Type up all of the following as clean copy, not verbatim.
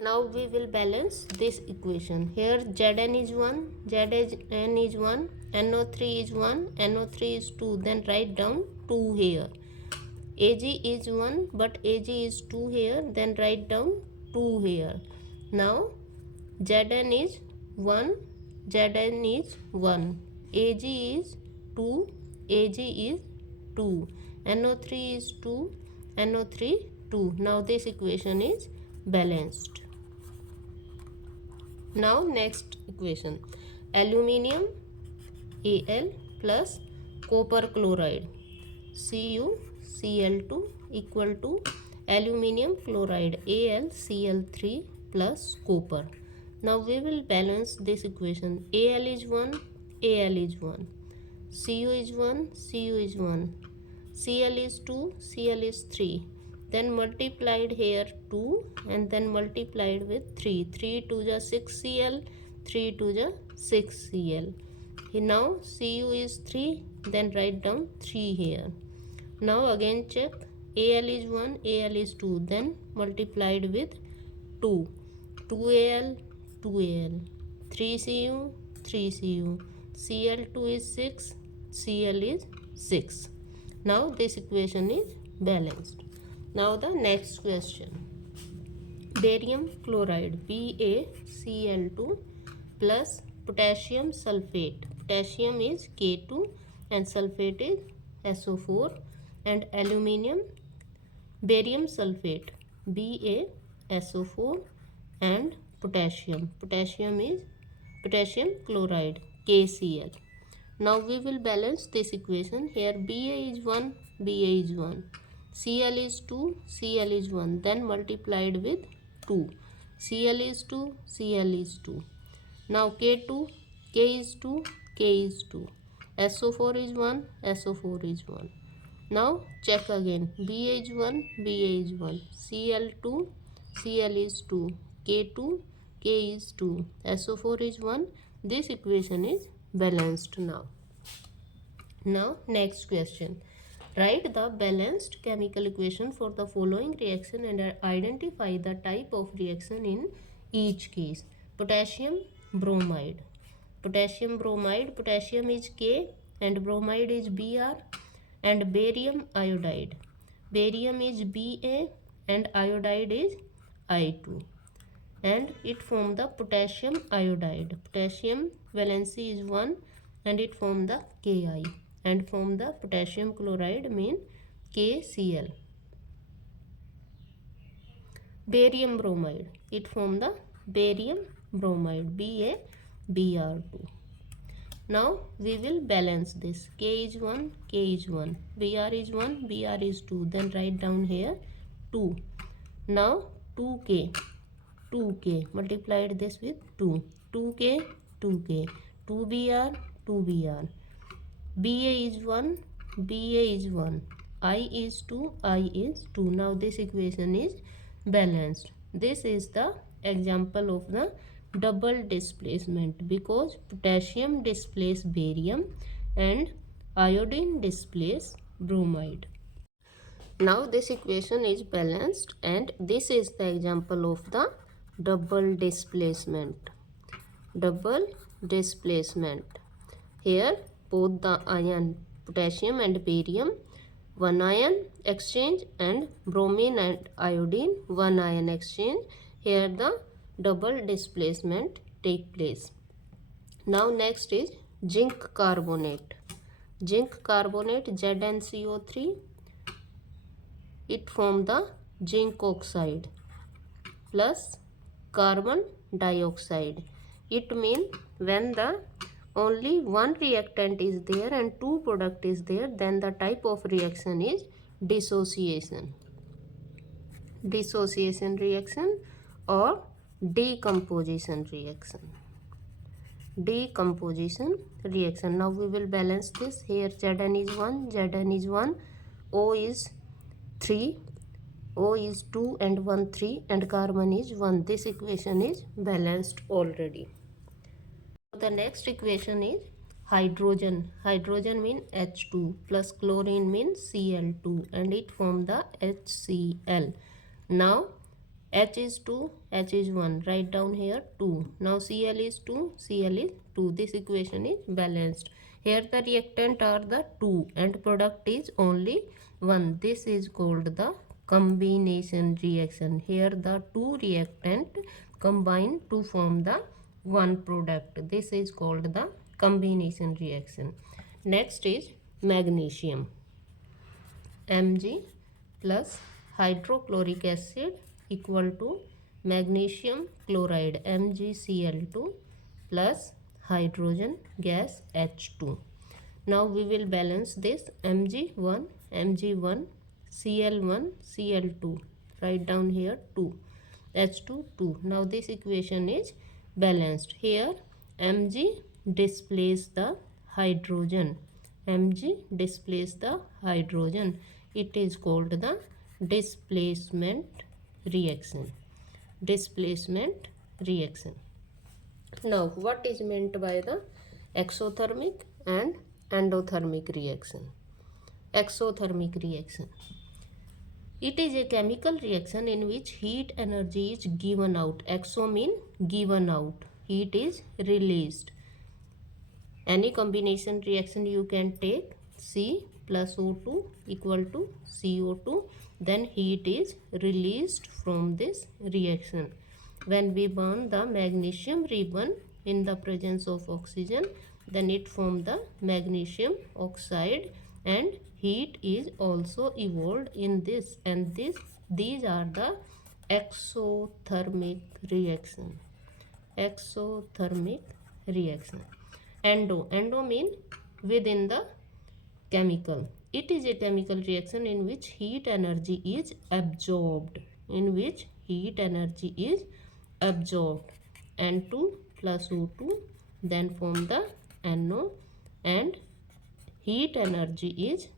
Now we will balance this equation. Here Zn is 1, Zn is 1, NO3 is 1, NO3 is 2. Then write down 2 here. Ag is 1 but Ag is 2 here. Then write down 2 here. Now Zn is 1, Zn is 1, Ag is 2, Ag is 2, NO3 is 2, NO3 2. Now this equation is balanced. Now next equation, aluminium Al plus copper chloride CuCl2 equal to aluminium chloride AlCl3 plus copper. Now we will balance this equation. Al is 1, Al is 1, Cu is 1, Cu is 1, Cl is 2, Cl is 3. Then multiplied here 2 and then multiplied with 3. 3 to the 6 Cl, 3 to the 6 Cl. Now Cu is 3, then write down 3 here. Now again check. Al is 1, Al is 2, then multiplied with 2. 2Al, 2Al, 3Cu, 3Cu, Cl2 is 6, Cl is 6. Now this equation is balanced. Now the next question, barium chloride BaCl2 plus potassium sulfate. Potassium is K2 and sulfate is SO4, and aluminium barium sulfate BaSO4 and potassium is potassium chloride KCl. Now we will balance this equation. Here Ba is 1, Ba is 1, Cl is 2, Cl is 1, then multiplied with 2. Cl is 2, Cl is 2. Now K2, K is 2, K is 2. SO4 is 1, SO4 is 1. Now check again. Ba is 1, Ba is 1, Cl2, Cl is 2, K2, K is 2, SO4 is 1. This equation is balanced now. Now next question. Write the balanced chemical equation for the following reaction and identify the type of reaction in each case. Potassium bromide. Potassium bromide, potassium is K and bromide is Br, and barium iodide. Barium is Ba and iodide is I2. And it form the potassium iodide. Potassium valency is 1 and it form the Ki and form the potassium chloride mean KCl. Barium bromide, it form the barium bromide BaBr2. Now we will balance this. K is 1, K is 1, Br is 1, Br is 2. Then write down here 2. Now 2K, 2K multiplied this with 2. 2K, 2K, 2Br, 2Br. Ba is 1, Ba is 1, I is 2, I is 2. Now this equation is balanced. This is the example of the double displacement because potassium displaces barium and iodine displaces bromide. Now this equation is balanced and this is the example of the double displacement. Double displacement. Here both the ion potassium and barium, one ion exchange, and bromine and iodine, one ion exchange. Here the double displacement take place. Now next is zinc carbonate. Zinc carbonate ZnCO3, it form the zinc oxide plus carbon dioxide. It means when the only one reactant is there and two product is there, then the type of reaction is dissociation. Dissociation reaction or decomposition reaction. Decomposition reaction. Now we will balance this. Here Zn is 1, Zn is 1, O is 3, O is 2 and 1 3 and carbon is 1. This equation is balanced already. The next equation is hydrogen. Hydrogen means H2 plus chlorine means Cl2 and it form the HCl. Now H is 2, H is 1. Write down here 2. Now Cl is 2, Cl is 2. This equation is balanced. Here the reactant are the 2 and product is only 1. This is called the combination reaction. Here the two reactant combine to form the one product. This is called the combination reaction. Next is magnesium. Mg plus hydrochloric acid equal to magnesium chloride MgCl2 plus hydrogen gas H2. Now we will balance this Mg1, Mg1, Cl1, Cl2. Write down here 2. H2, 2. Now this equation is balanced. Here Mg displaces the hydrogen. Mg displaces the hydrogen. It is called the displacement reaction. Displacement reaction. Now what is meant by the exothermic and endothermic reaction? Exothermic reaction. It is a chemical reaction in which heat energy is given out. Exo mean given out. Heat is released. Any combination reaction you can take. C plus O2 equal to CO2. Then heat is released from this reaction. When we burn the magnesium ribbon in the presence of oxygen, then it forms the magnesium oxide and heat is also evolved in this, and these are the exothermic reaction. Exothermic reaction. Endo mean within the chemical. It is a chemical reaction in which heat energy is absorbed. N2 plus O2 then form the NO and heat energy is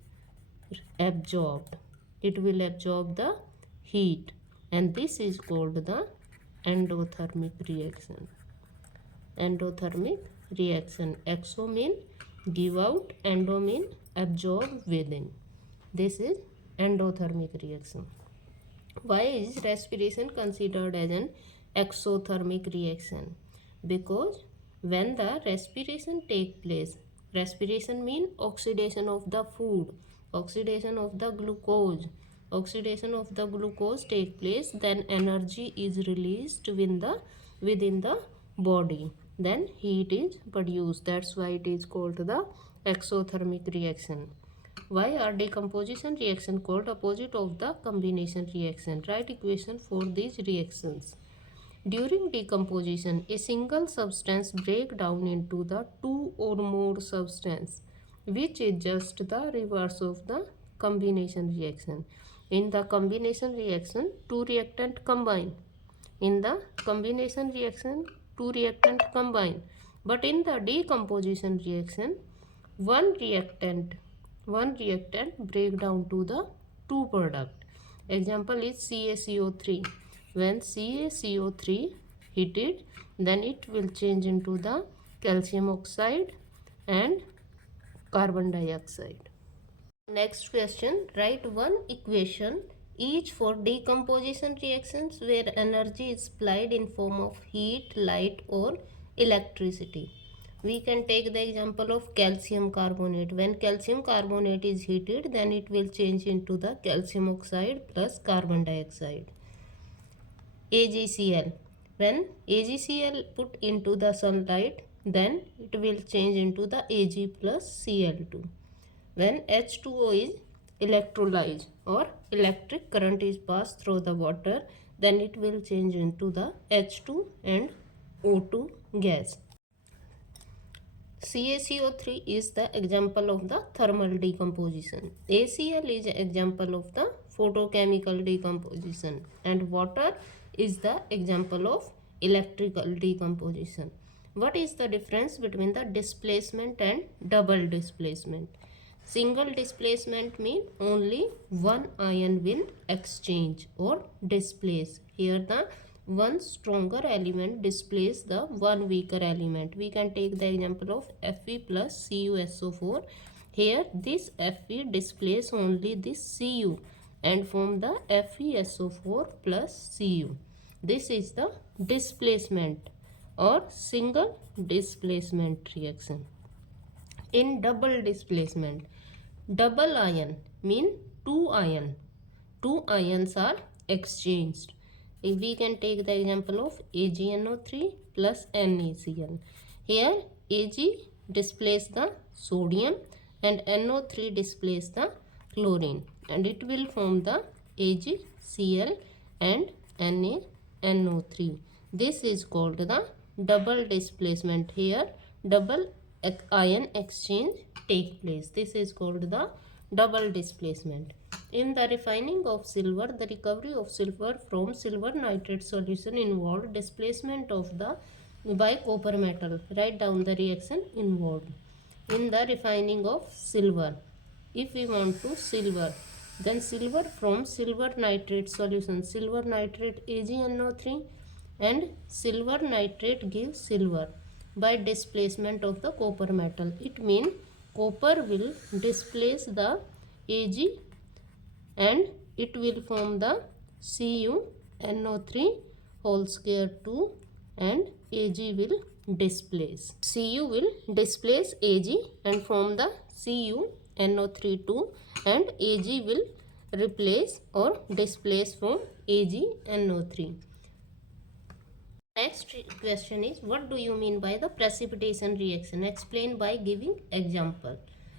absorbed. It will absorb the heat and this is called the endothermic reaction. Endothermic reaction. Exo mean give out, endo mean absorb within. This is endothermic reaction. Why is respiration considered as an exothermic reaction? Because when the respiration take place, respiration mean oxidation of the food, oxidation of the glucose. Oxidation of the glucose take place, then energy is released within the body. Then heat is produced. That's why it is called the exothermic reaction. Why are decomposition reaction called opposite of the combination reaction? Write equation for these reactions. During decomposition, a single substance breaks down into the two or more substances, which is just the reverse of the combination reaction. In the combination reaction, two reactants combine. In the combination reaction, two reactants combine. But in the decomposition reaction, one reactant break down to the two product. Example is CaCO3. When CaCO3 heated, then it will change into the calcium oxide and carbon dioxide. Next question, write one equation each for decomposition reactions where energy is supplied in form of heat, light or electricity. We can take the example of calcium carbonate. When calcium carbonate is heated, then it will change into the calcium oxide plus carbon dioxide. AgCl. When AgCl put into the sunlight, then it will change into the Ag plus Cl2. When H2O is electrolyzed or electric current is passed through the water, then it will change into the H2 and O2 gas. CaCO3 is the example of the thermal decomposition. ACl is an example of the photochemical decomposition, and water is the example of electrical decomposition. What is the difference between the displacement and double displacement? Single displacement means only one ion will exchange or displace. Here the one stronger element displaces the one weaker element. We can take the example of Fe plus CuSO4. Here this Fe displaces only this Cu and form the FeSO4 plus Cu. This is the displacement or single displacement reaction. In double displacement, double ion mean two ions are exchanged. If we can take the example of AgNO3 plus NaCl. Here Ag displaces the sodium and NO3 displaces the chlorine, and it will form the AgCl and NaNO3. This is called the double displacement. Here double ion exchange take place. This is called the double displacement. In the refining of silver, the recovery of silver from silver nitrate solution involved displacement of the by copper metal. Write down the reaction involved. In the refining of silver, if we want to silver, then silver from silver nitrate solution, silver nitrate AgNO3 and silver nitrate gives silver by displacement of the copper metal. It means copper will displace the Ag and it will form the CuNO3 whole square 2 and Ag will displace. Cu will displace Ag and form the CuNO3 2 and Ag will replace or displace from AgNO3. Next question is, what do you mean by the precipitation reaction? Explain by giving example.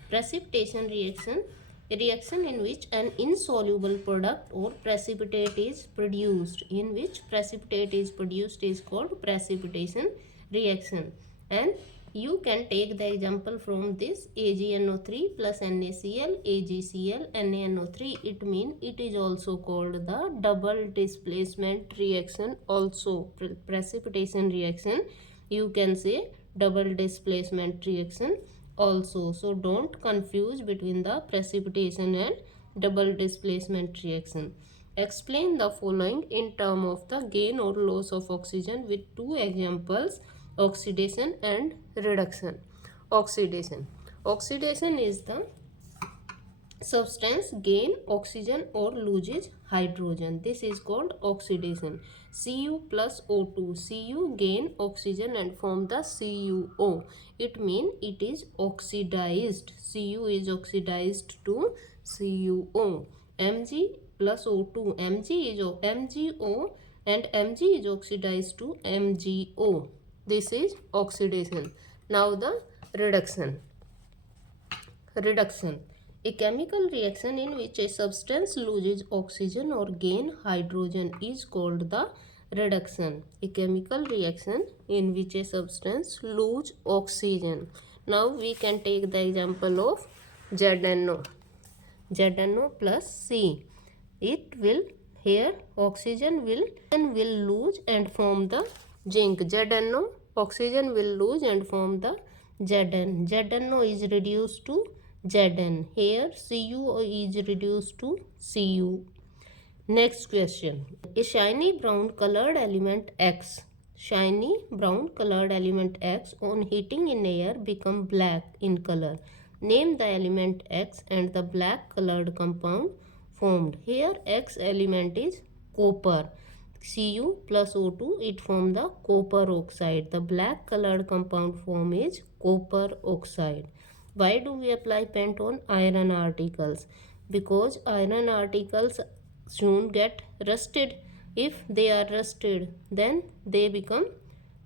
Precipitation reaction, a reaction in which an insoluble product or precipitate is produced. In which precipitate is produced is called precipitation reaction. And you can take the example from this AgNO3 plus NaCl, AgCl, NaNO3. It means it is also called the double displacement reaction also. Precipitation reaction, you can say double displacement reaction also. So don't confuse between the precipitation and double displacement reaction. Explain the following in terms of the gain or loss of oxygen with two examples: oxidation and reduction. Oxidation. Oxidation is the substance gain oxygen or loses hydrogen. This is called oxidation. Cu plus O2. Cu gain oxygen and form the CuO. It means it is oxidized. Cu is oxidized to CuO. Mg plus O2. Mg is MgO and Mg is oxidized to MgO. This is oxidation. Now the reduction. Reduction. A chemical reaction in which a substance loses oxygen or gain hydrogen is called the reduction. A chemical reaction in which a substance loses oxygen. Now we can take the example of ZNO. ZNO plus C. It will, here oxygen will lose and form the zinc. ZNO, oxygen will lose and form the Zn. ZNO is reduced to Zn. Here CuO is reduced to Cu. Next question. A shiny brown colored element X. Shiny brown colored element X on heating in air become black in color. Name the element X and the black colored compound formed. Here X element is copper. Cu plus O2, it form the copper oxide. The black colored compound form is copper oxide. Why do we apply paint on iron articles? Because iron articles soon get rusted. If they are rusted, then they become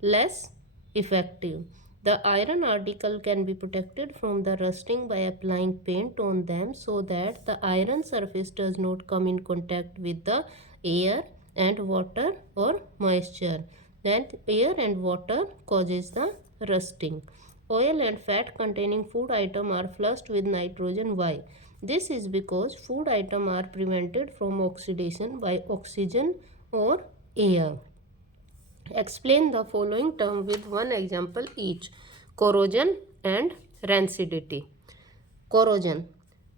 less effective. The iron article can be protected from the rusting by applying paint on them so that the iron surface does not come in contact with the air and water or moisture. Then air and water causes the rusting. Oil and fat containing food item are flushed with nitrogen. Why? This is because food item are prevented from oxidation by oxygen or air. Explain the following term with one example each. Corrosion and rancidity. Corrosion.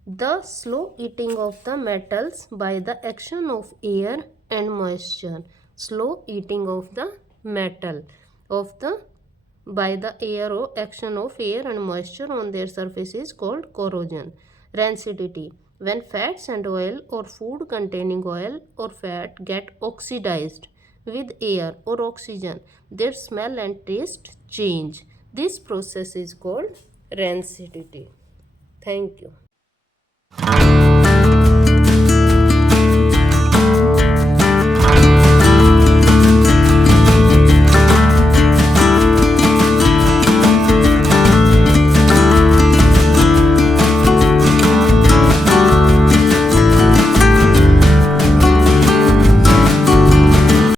The slow eating of the metals by the action of air and moisture. Slow eating of the metal by the air or action of air and moisture on their surface is called corrosion. Rancidity. When fats and oil or food containing oil or fat get oxidized with air or oxygen, their smell and taste change. This process is called rancidity. Thank you.